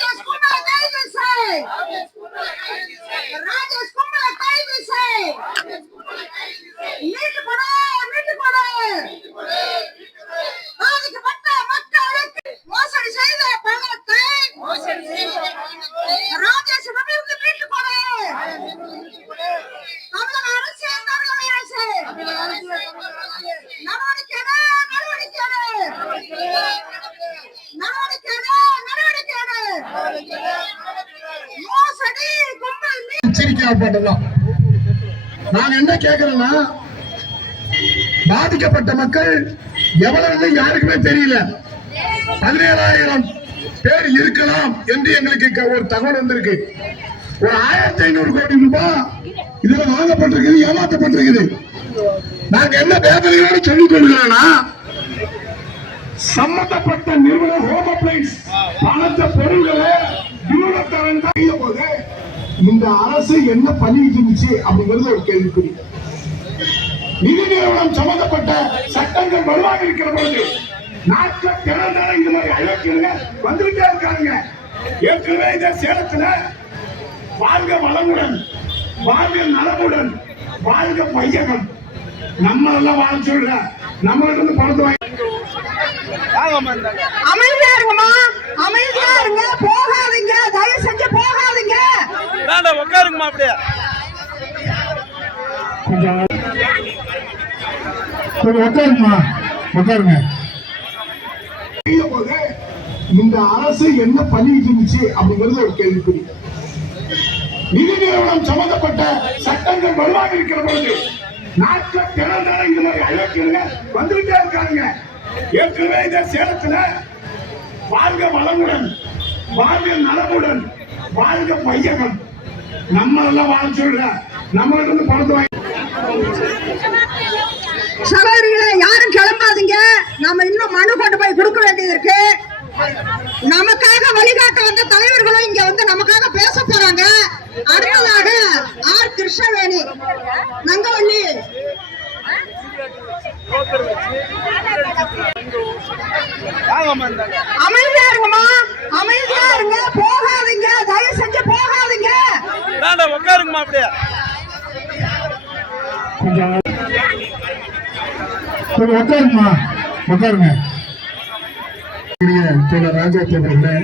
Oh, my God. பாதிக்கப்பட்டதான் நான் என்ன கேட்கிறேன்னா பாதிக்கப்பட்ட மக்கள் எவ்வளவு யாருக்குமே தெரியல. பதினேழாயிரம் பேர் இருக்கலாம் என்று எங்களுக்கு ஒரு தகவல் வந்திருக்கு. ஒரு ஆயிரத்தி ஐநூறு கோடி ரூபாய் இதுல வாங்கப்பட்டிருக்குது ஏமாற்றப்பட்டிருக்குது. நாங்க என்ன வேதனையோடு சொல்லிக் கொள்கிறோம்னா சம்பந்தப்பட்ட நிறுவனம் ஹோம் அப்ளைன்ஸ் பணத்தை பொருள்களை யூனித்தரன் தான் போது இந்த அரசு என்ன பண்ணிட்டு இருந்துச்சு அப்படிங்கிறது ஒரு கேள்விக்குறி. நிதி நிறுவனம் சம்பந்தப்பட்ட சட்டங்கள் வலுவாக இருக்கிற பொழுது நாட்டில் திறந்தால இது மாதிரி அயோக்கியங்க வந்துகிட்டே இருக்காங்க. ஏற்கனவே இந்த சேலத்துல வாழ்க வளமுடன் வாழ்க நலமுடன் வாழ்க பையகம் நம்ம எல்லாம் வாழ சொல்ற நம்மள்ட்ட இருந்து பணத்தை வாங்கி அமைதியா இருங்கம்மா. அமைதியா இருங்க. போகாதீங்க. தயவு செஞ்சு போகாதீங்க. வேண்டாம் உட்காருங்கம்மா அப்படியே. கொஞ்சம் உட்காருமா உட்காருங்க. இந்த அரசு என்ன பண்ணிட்டு இருந்துச்சு அப்படிங்கிறது ஒரு கேள்விக்குறி. நிதி நிறுவனம் சம்பந்தப்பட்ட சட்டங்கள் வலுவாக இருக்கிற பொழுது நாட்டில் திறந்தால இந்த மாதிரி அயோக்கியங்க வந்துகிட்டே இருக்காங்க. ஏற்கனவே இந்த சேலத்துல வாழ்க வளமுடன் வாழ்க நலமுடன் வாழ்க பையகம் நம்மளெல்லாம் வாழ சொல்ற நம்மள்ட்ட பணத்தை வாங்கி சகோதரிகளை யாரும் கிளம்பாதீங்க. நாம இன்னும் மனு கொண்டு போய் கொடுக்க வேண்டியது இருக்கு. நமக்காக வழிகாட்ட வந்த தலைவர்களும் இங்க வந்து நமக்காக பேச போறாங்க. அடுத்ததாக ஆர் கிருஷ்ணவேணி. நங்கவள்ளி. அமைதியா இருக்குமா அமைதி இருங்க போகாதீங்க தயவு செஞ்சு போகாதீங்க வேண்டாம் உட்காருங்கம்மா அப்படியே கொஞ்சம். கொஞ்சம் உட்காருமா உட்காருங்க. தோழர் ராஜா தேவர்களே